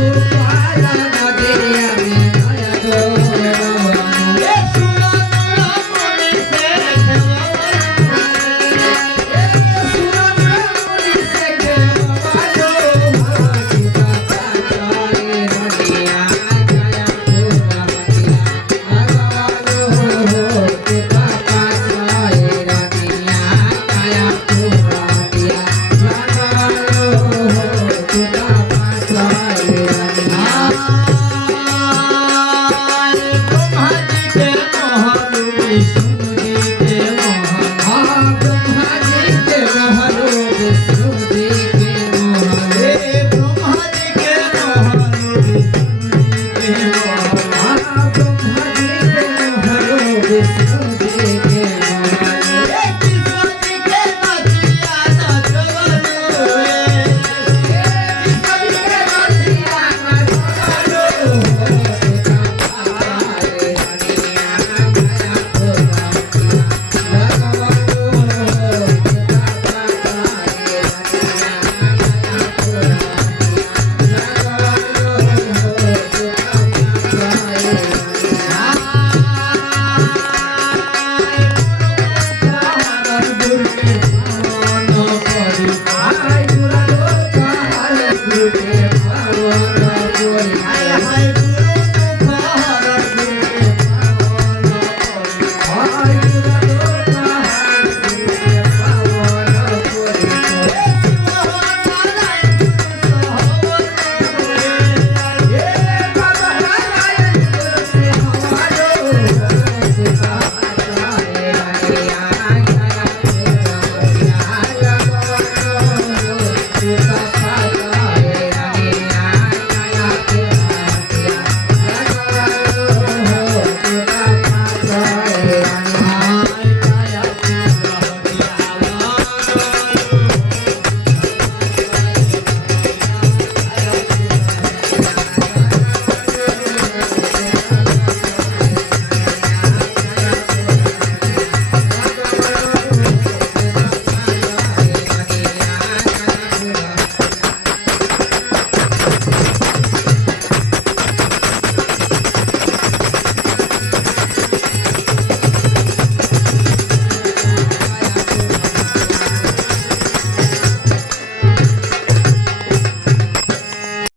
Thank you.